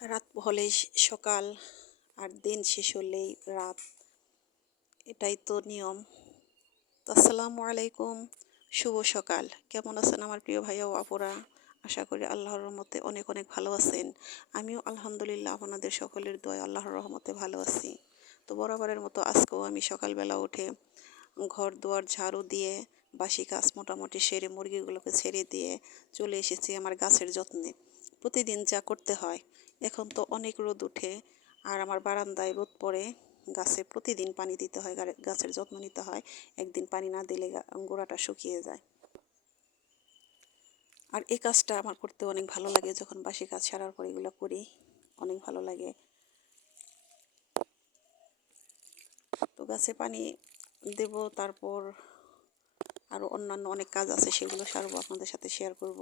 রাত হলেই সকাল আর দিন শেষ হলেই রাত, এটাই তো নিয়ম। তো আসসালামু আলাইকুম, শুভ সকাল। কেমন আছেন আমার প্রিয় ভাইয়া ও আপুরা? আশা করি আল্লাহর রহমতে অনেক অনেক ভালো আছেন। আমিও আলহামদুলিল্লাহ আপনাদের সকলের দোয়ায় আল্লাহর রহমতে ভালো আছি। তো বরাবরের মতো আজকেও আমি সকালবেলা উঠে ঘর দুয়ার ঝাড়ু দিয়ে বাসি কাজ মোটামুটি সেরে মুরগিগুলোকে ছেড়ে দিয়ে চলে এসেছি আমার গাছের যত্নে। প্রতিদিন যা করতে হয়। এখন তো অনেক রোদ উঠে আর আমার বারান্দায় রোদ পড়ে, গাছে প্রতিদিন পানি দিতে হয়, গাছের যত্ন নিতে হয়। একদিন পানি না দিলে গোড়াটা শুকিয়ে যায়। আর এই কাজটা আমার করতে অনেক ভালো লাগে, যখন বাসি কাজ সারার পর এগুলো করি অনেক ভালো লাগে। তো গাছে পানি দেব, তারপর আরও অন্যান্য অনেক কাজ আছে, সেগুলো সারবো, আপনাদের সাথে শেয়ার করব।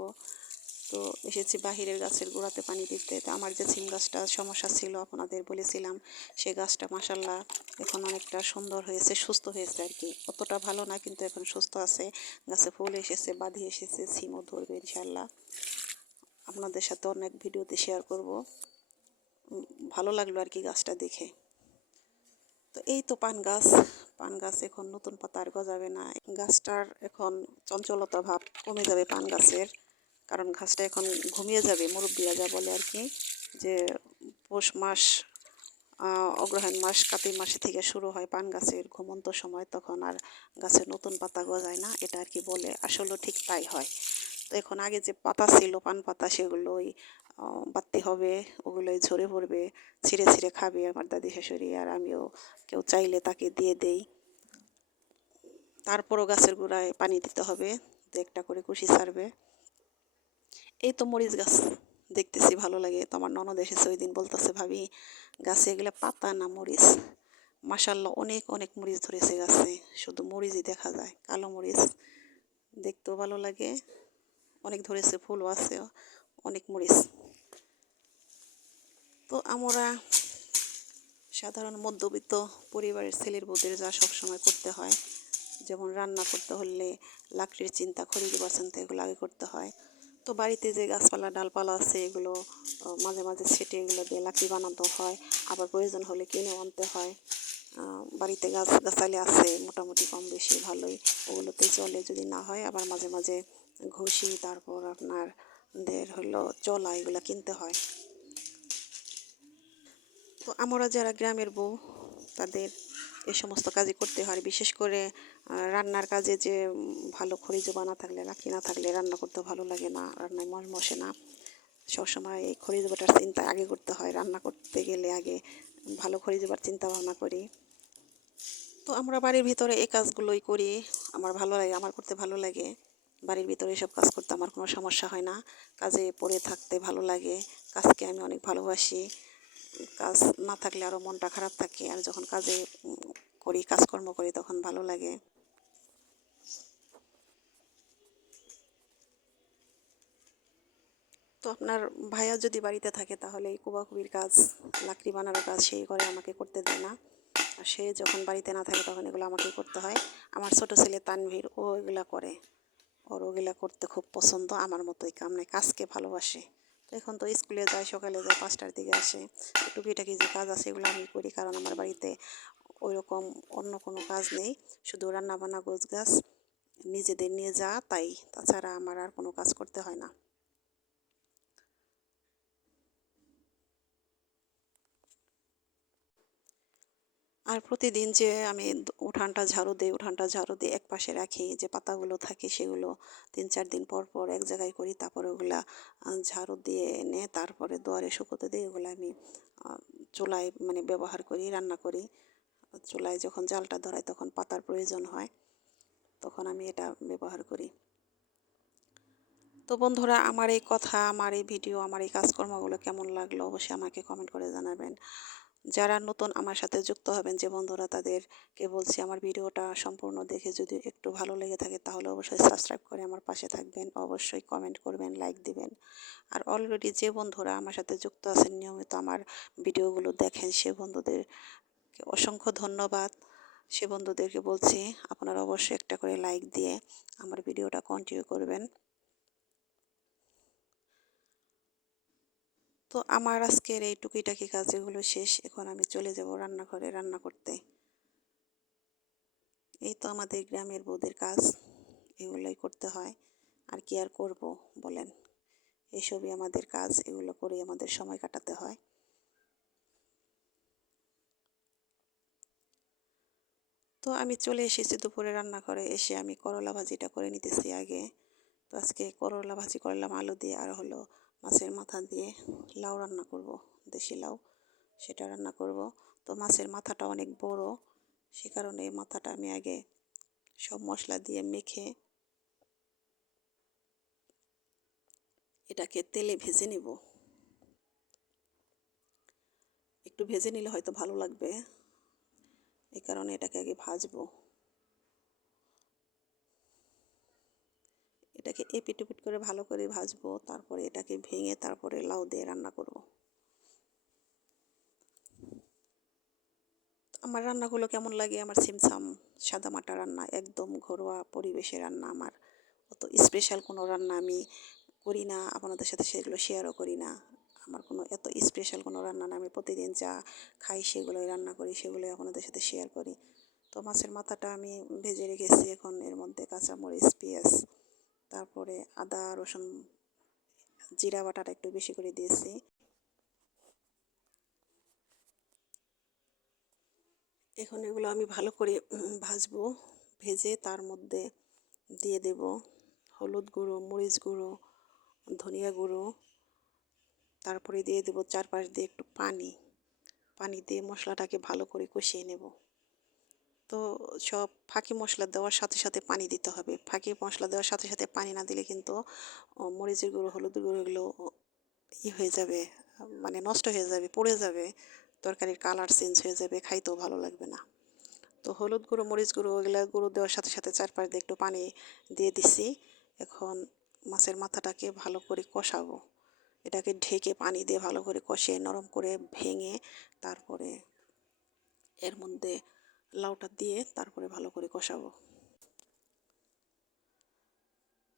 তো এসেছি বাহিরের গাছের গোড়াতে পানি দিতে। তো আমার যে সিম গাছটা সমস্যা ছিল আপনাদের বলেছিলাম, সেই গাছটা মাসাল্লাহ এখন অনেকটা সুন্দর হয়েছে, সুস্থ হয়েছে আর কি। অতটা ভালো না, কিন্তু এখন সুস্থ আছে। গাছে ফুল এসেছে, বাঁধি এসেছে, সিমও ধরবে ইনশাল্লাহ। আপনাদের সাথে অনেক ভিডিওতে শেয়ার করব। ভালো লাগলো আর কি গাছটা দেখে। তো এই তো পান গাছ এখন নতুন পাতা আর গজাবে না। গাছটার এখন চঞ্চলতা ভাব কমে যাবে পান গাছের, কারণ গাছটা এখন ঘুমিয়ে যাবে। মুরব্বিরা যা বলে আর কি, যে পৌষ মাস, অগ্রহায়ণ মাস, কার্তিক মাসে থেকে শুরু হয় পান গাছের ঘুমন্ত সময়, তখন আর গাছের নতুন পাতা গজায় না, এটা আর কি বলে। আসলেও ঠিক তাই হয়। তো এখন আগে যে পাতা ছিল পান পাতা, সেগুলোই বাড়তে হবে, ওগুলোই ঝরে পড়বে, ছিঁড়ে ছিঁড়ে খাবে আমার দাদি শাশুড়ি, আর আমিও কেউ চাইলে তাকে দিয়ে দেই। তারপরও গাছের গোড়ায় পানি দিতে হবে, দু একটা করে কুশি ছাড়বে। এই তো মরিচ গাছ দেখতেছি, ভালো লাগে। তো আমার ননদ এসেছে, ওই দিন বলতেছে, ভাবি গাছে এগুলো পাতা না মরিচ? মাশাল্লাহ অনেক অনেক মরিচ ধরেছে গাছে, শুধু মরিচই দেখা যায়, কালো মরিচ, দেখতেও ভালো লাগে। অনেক ধরেছে, ফুলও আছে, অনেক মরিচ। তো আমরা সাধারণ মধ্যবিত্ত পরিবারের ছেলের বউদের যা সবসময় করতে হয়, যেমন রান্না করতে হলে লাকড়ির চিন্তা, খড়ি দিবার চিন্তা, এগুলো আগে করতে হয়। তো বাড়িতে যে গাছপালা ডালপালা আছে, এগুলো মাঝে মাঝে ছেটে এগুলো দিয়ে লাকড়ি বানাতে হয়, আবার প্রয়োজন হলে কিনেও আনতে হয়। বাড়িতে গাছালি আছে মোটামুটি কম বেশি ভালোই, ওগুলোতে চলে। যদি না হয় আবার মাঝে মাঝে ঘষি, তারপর আপনাদের হলো চলা, এগুলো কিনতে হয়। তো আমরা যারা গ্রামের বউ, তাদের এ সমস্ত কাজই করতে হয়। বিশেষ করে রান্নার কাজে যে ভালো খড়িজো না থাকলে, লাকড়ি না থাকলে রান্না করতে ভালো লাগে না, রান্নায় মন বসে না। সবসময় এই খড়িজোবাটার চিন্তা আগে করতে হয়, রান্না করতে গেলে আগে ভালো খড়িজোবার চিন্তা ভাবনা করি। তো আমরা বাড়ির ভিতরে এই কাজগুলোই করি, আমার ভালো লাগে, আমার করতে ভালো লাগে। বাড়ির ভিতরে এসব কাজ করতে আমার কোনো সমস্যা হয় না, কাজে পড়ে থাকতে ভালো লাগে। কাজকে আমি অনেক ভালোবাসি। কাজ না থাকলে আরও মনটা খারাপ থাকে, আর যখন কাজে করি, কাজকর্ম করি, তখন ভালো লাগে। তো আপনার ভাইয়া যদি বাড়িতে থাকে, তাহলে এই কুবাকুবির কাজ, লাকড়ি বানানোর কাজ সেই করে, আমাকে করতে দেয় না। আর সে যখন বাড়িতে না থাকে, তখন এগুলো আমাকেই করতে হয়। আমার ছোট ছেলে তানভীর, ও এগুলা করে, ওর ওগুলা করতে খুব পছন্দ, আমার মতোই মানে কাজকে ভালোবাসে। তো এখন তো স্কুলে যায়, সকালে যায়, 5টার দিকে আসে। টুকিটাকি যে কাজ আছে এগুলো আমি করি, কারণ আমার বাড়িতে ওই রকম অন্য কোনো কাজ নেই, শুধু রান্নাবান্না, গোছগাছ, নিজেদের নিয়ে যা তাই, তাছাড়া আমার আর কোনো কাজ করতে হয় না। আর প্রতিদিন যে আমি উঠানটা ঝাড়ু দিয়ে এক পাশে রাখি, যে পাতাগুলো থাকে সেগুলো 3-4 দিন পর পর এক জায়গায় করি, তারপরে ওগুলা ঝাড়ু দিয়ে এনে তারপরে দুয়ারে শুকোতে দিই। ওগুলো আমি আহ, চুলায় মানে ব্যবহার করি, রান্না করি। চুলায় যখন জালটা ধরাই, তখন পাতার প্রয়োজন হয়, তখন আমি এটা ব্যবহার করি। তো বন্ধুরা, আমার এই কথা, আমার এই ভিডিও, আমার এই কাজকর্মগুলো কেমন লাগলো অবশ্যই আমাকে কমেন্ট করে জানাবেন। যারা নতুন আমার সাথে যুক্ত হবেন যে বন্ধুরা, তাদেরকে বলছি, আমার ভিডিওটা সম্পূর্ণ দেখে যদি একটু ভালো লেগে থাকে, তাহলে অবশ্যই সাবস্ক্রাইব করে আমার পাশে থাকবেন, অবশ্যই কমেন্ট করবেন, লাইক দিবেন। আর অলরেডি যে বন্ধুরা আমার সাথে যুক্ত আছেন, নিয়মিত আমার ভিডিওগুলো দেখেন, সে বন্ধুদেরকে অসংখ্য ধন্যবাদ। সে বন্ধুদেরকে বলছি, আপনারা অবশ্যই একটা করে লাইক দিয়ে আমার ভিডিওটা কন্টিনিউ করবেন। তো আমার আজকের এই টুকিটাকি কাজ এগুলো শেষ। এখন আমি চলে যাব রান্নাঘরে রান্না করতে। এই তো আমাদের গ্রামের বউদের কাজ, এগুলোই করতে হয়। আর কি আর করব বলেন, এসবই আমাদের কাজ, এগুলো করে আমাদের সময় কাটাতে হয়। তো আমি চলে এসেছি দুপুরে রান্নাঘরে, এসে আমি করলা ভাজিটা করে নিতেছি আগে। তো আজকে করলা ভাজি করলাম আলু দিয়ে, আর হলো মাছের মাথা দিয়ে লাউ রান্না করব, দেশি লাউ, সেটা রান্না করব। তো মাছের মাথাটা অনেক বড়, সে কারণে এই মাথাটা আমি আগে সব মশলা দিয়ে মেখে এটাকে তেলে ভেজে নেব। একটু ভেজে নিলে হয়তো ভালো লাগবে, এই কারণে এটাকে আগে ভাজবো। এটাকে এপিট ওপিট করে ভালো করে ভাজবো, তারপরে এটাকে ভেঙে তারপরে লাউ দিয়ে রান্না করব। আমার রান্নাগুলো কেমন লাগে? আমার সিমসাম সাদামাটা রান্না, একদম ঘরোয়া পরিবেশে রান্না। আমার অত স্পেশাল কোনো রান্না আমি করি না, আপনাদের সাথে সেগুলো শেয়ারও করি না। আমার কোনো এত স্পেশাল কোনো রান্না না, আমি প্রতিদিন যা খাই সেগুলোই রান্না করি, সেগুলোই আপনাদের সাথে শেয়ার করি। তো মাছের মাথাটা আমি ভেজে রেখেছি, এখন এর মধ্যে কাঁচামরিচ, পেঁয়াজ, তারপরে আদা রসুন জিরা বাটাটা একটু বেশি করে দিয়েছি। এখন এগুলো আমি ভালো করে ভাজবো। ভেজে তার মধ্যে দিয়ে দেব হলুদ গুঁড়ো, মরিচ গুঁড়ো, ধনিয়া গুঁড়ো, তারপরে দিয়ে দেব চারপাশ দিয়ে একটু পানি। পানি দিয়ে মশলাটাকে ভালো করে কষিয়ে নেব। তো সব ফাঁকি মশলা দেওয়ার সাথে সাথে পানি দিতে হবে। ফাঁকি মশলা দেওয়ার সাথে সাথে পানি না দিলে কিন্তু মরিচের গুঁড়ো, হলুদের গুঁড়ো এগুলো হয়ে যাবে, মানে নষ্ট হয়ে যাবে, পুড়ে যাবে, তরকারির কালার চেঞ্জ হয়ে যাবে, খাইতেও ভালো লাগবে না। তো হলুদ গুঁড়ো, মরিচ গুঁড়ো এগুলো গুঁড়ো দেওয়ার সাথে সাথে চারপাশ দিয়ে একটু পানি দিয়ে দিছি। এখন মাছের মাথাটাকে ভালো করে কষাবো। এটাকে ঢেকে পানি দিয়ে ভালো করে কষিয়ে নরম করে ভেঙে তারপরে এর মধ্যে লাউটা দিয়ে তারপরে ভালো করে কষাবো।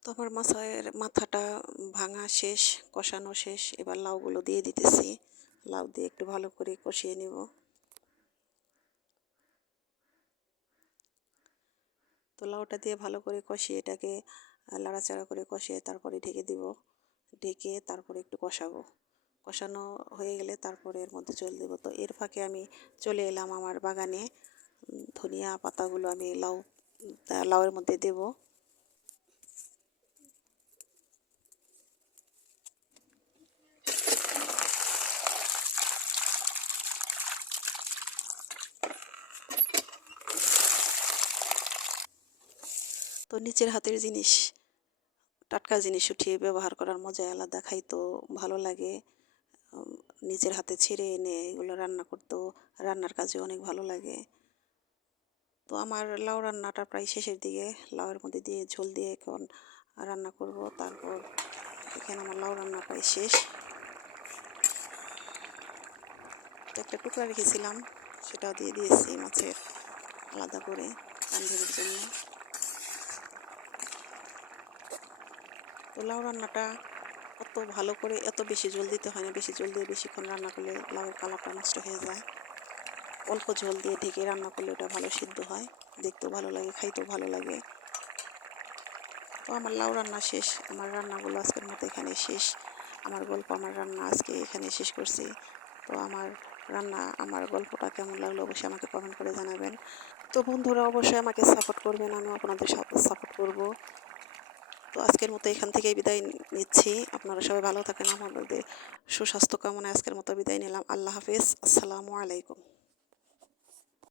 তো আমার মাছের মাথাটা ভাঙা শেষ, কষানো শেষ, এবার লাউগুলো দিয়ে দিতেছি। লাউ দিয়ে একটু ভালো করে কষিয়ে নেব। তো লাউটা দিয়ে ভালো করে কষিয়ে এটাকে নাড়াচাড়া করে কষিয়ে তারপরে ঢেকে দিব। ঢেকে তারপরে একটু কষাবো। কষানো হয়ে গেলে তারপরে এর মধ্যে জল দেবো। তো এর ফাঁকে আমি চলে এলাম আমার বাগানে। ধনিয়া পাতাগুলো আমি লাউয়ের মধ্যে দেব। তো নিজের হাতের জিনিস, টাটকা জিনিস উঠিয়ে ব্যবহার করার মজাই আলাদা, খাইতেও ভালো লাগে। নিজের হাতে ছিঁড়ে এনে এগুলো রান্না করতেও, রান্নার কাজে অনেক ভালো লাগে। তো আমার লাউ রান্নাটা প্রায় শেষের দিকে, লাউয়ের মধ্যে দিয়ে ঝোল দিয়ে এখন রান্না করব। তারপর এখানে আমার লাউ রান্না প্রায় শেষ। তো একটা টুকরা রেখেছিলাম, সেটাও দিয়ে দিয়েছি মাছের আলাদা করে রান্ধের জন্য। তো লাউ রান্নাটা অত ভালো করে এত বেশি ঝোল দিতে হয় না, বেশি ঝোল দিয়ে বেশিক্ষণ রান্না করলে লাউয়ের কালারটা নষ্ট হয়ে যায়। অল্প ঝোল দিয়ে ঢেকে রান্না করলে ওটা ভালো সিদ্ধ হয়, দেখতেও ভালো লাগে, খাইতেও ভালো লাগে। তো আমার লাউ রান্না শেষ, আমার রান্নাগুলো আজকের মতো এখানে শেষ। আমার গল্প, আমার রান্না আজকে এখানে শেষ করছি। তো আমার রান্না, আমার গল্পটা কেমন লাগলো অবশ্যই আমাকে কমেন্ট করে জানাবেন। তো বন্ধুরা অবশ্যই আমাকে সাপোর্ট করবেন, আমিও আপনাদের সাপোর্ট করব। তো আজকের মতো এখান থেকেই বিদায় নিচ্ছি। আপনারা সবাই ভালো থাকেন, আমাদের সুস্বাস্থ্য কামনায় আজকের মতো বিদায় নিলাম। আল্লাহ হাফেজ, আসসালামু আলাইকুম।